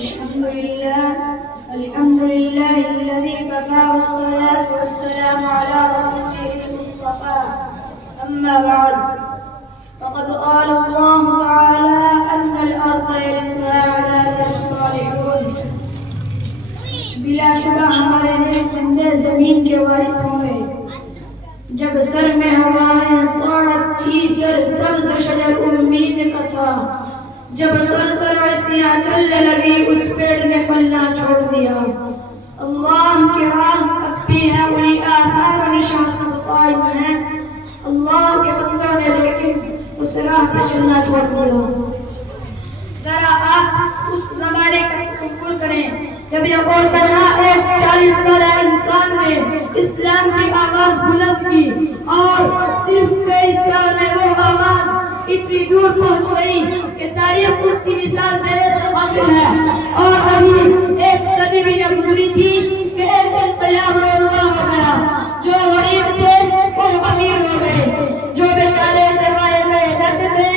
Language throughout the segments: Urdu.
الحمد لله الذي كفى والصلاة والسلام على رسوله المصطفى. أما بعد فقد قال الله تعالى أن الأرض يرثها عبادي الصالحون. بلا شبہ ہمارے نیک بندے زمین کے وارث ہوں گے. جب سر میں ہوائیں طاعت تھی، سر سبز شجر امید کا تھا. جب سر عصیاں چلنے لگی، اس پیڑ نے پھلنا چھوڑ دیا. اللہ کی راہ اچھی ہے، وہی آثار و نشان سب قائم ہیں. اللہ کے بندوں نے لیکن اس راہ پہ چلنا چھوڑ دیا. ذرا آپ اس زمانے کا تصور کریں جب یہ اور تنہا ایک 40 سالہ انسان نے اسلام کی آواز بلند کی، اور صرف 23 سال میں وہ آواز اتنی دور پہنچ گئی کہ تاریخ اس کی مثال دینے سے حاصل ہے. اور ابھی ایک صدی بھی نہ گزری تھی کہ ایک انقلاب رونما ہو گیا. جو غریب تھے وہ امیر ہو گئے، جو بیچارے چرواہے میں رہتے تھے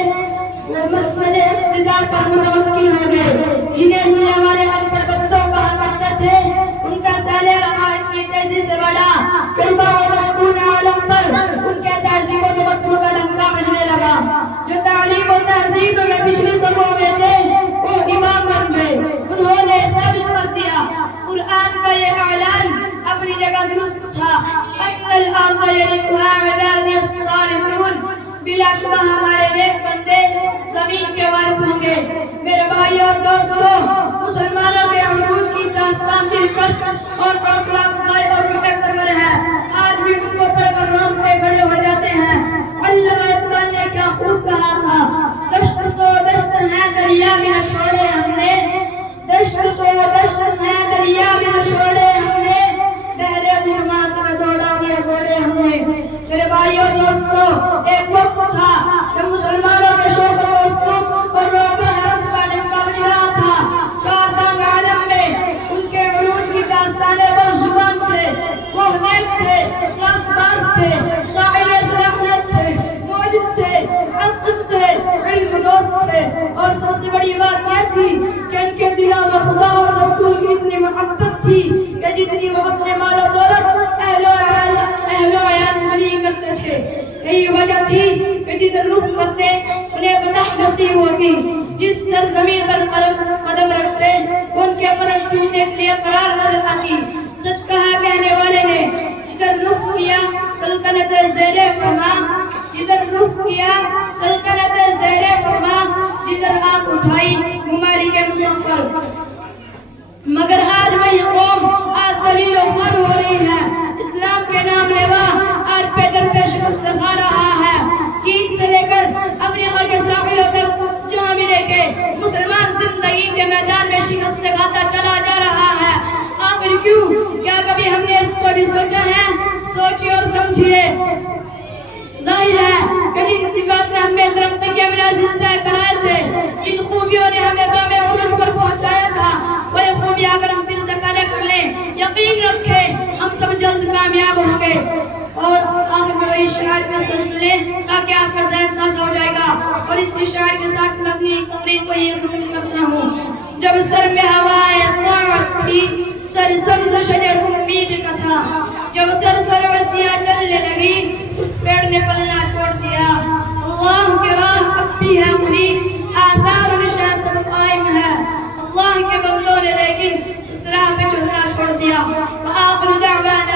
وہ مسئلے اقتدار پر متوکل ہو گئے. جنہیں دنیا والے اندر بندوں کہا کرتے تھے، ان کا سالے رہا اتنی تیزی سے بڑھا کہ ربا و مسکون عالم پر ان کے تہذیب و تمدن کا ڈنکا بجنے لگا. جو تعلیم و تہذیب میں پچھلی صدیوں میں تھے وہ امام بن گئے. انہوں نے ثابت کر دیا. قرآن کا یہ اعلان اپنی جگہ درست تھا، ان الارض یرثها عبادی الصالحون. بلا شبہ ہمارے نیک بندے زمین کے وارث ہوں گے. میرے بھائیوں اور دوستوں، مسلمانوں کے عروج کی داستان دلچسپ اور حوصلہ افزائی اور روح پرور ہے. آج بھی ان کو پڑھ کر رونگٹے کھڑے ہو جاتے ہیں. علامہ اقبال نے کیا خوب کہا تھا، دشت تو دشت ہے دریا بھی نہ چھوڑے ہم نے، دشت تو دشت ہے دریا بھی نہ چھوڑے ہم نے، بحر ظلمات میں دوڑا دیا گھوڑے ہم نے. میرے بھائیوں دوستوں، ایک وقت تھا جب مسلمانوں کے شوق و اسلوب اور روب حرم کا ڈنکا بج رہا تھا. چار دانگ عالم میں ان کے عروج کی داستانیں بس زبان تھے. وہ نیک تھے، ناس باز تھے، صاحب صلاحیت تھے، موجد تھے، عقل تھے، علم دوست تھے. اور سب سے بڑی بات یہ تھی کہ ان کے دلوں میں خدا اور رسول کی اتنی محبت تھی کہ جتنی وہ اپنے مال و دولت اہل و عیال سے نہیں کرتے تھے. یہی وجہ تھی کہ جدھر رخ کرتے انہیں فتح نصیب ہوتی. جس سرزمین پر قدم رکھتے ان کے قدم چومنے کے لیے قرار نظر آتی. سچ کہا کہنے والے نے، جدھر رخ کیا سلطنت زیر فرما، جدھر رخ کیا سلطنت زیر فرما، جدھر آنکھ اٹھائی ممالک مسفر. مگر آج وہی قوم آج دلیل و فر ہو رہی ہے. اسلام کے نام لیوا آج پیدر پہ شکست کھا رہا ہے. چین سے لے کر افریقہ کے ساحلوں تک جہاں بھی لے کے مسلمان زندگی کے میدان میں شکست کھاتا چلا جا رہا ہے. آخر کیوں؟ کیا کبھی ہم نے اس کو بھی سوچا ہے؟ سوچیے اور سمجھیے. ظاہر ہے کہ جن صفات نے ہمیں ترقی کے منازل سے کرایا تھے، جن خوبیوں نے ہمیں باب عروج پر پہنچایا تھا، وہی خوبیاں اگر ہم پھر سے پیدا کر لیں، یقین رکھیں ہم سب جلد کامیاب ہوں گے. اور آخر میں وہی شاعر کا سن لیں تاکہ آپ کا ذہن تازہ ہو جائے گا. اور اس شاعر کے ساتھ میں اپنی تقریر کو یہ ختم کرتا ہوں. جب سر میں ہوائیں طاعت تھی، سر سبز شجر امید کا تھا. جب سر عصیاں چلنے لگی، اس پیڑ نے پلنا چھوڑ دیا. اللہ کی راہ اب بھی ہے کھلی، آثار و نشان سب قائم ہے. اللہ کے بندوں نے لیکن اس راہ پہ چلنا چھوڑ دیا. وآخر دعوانا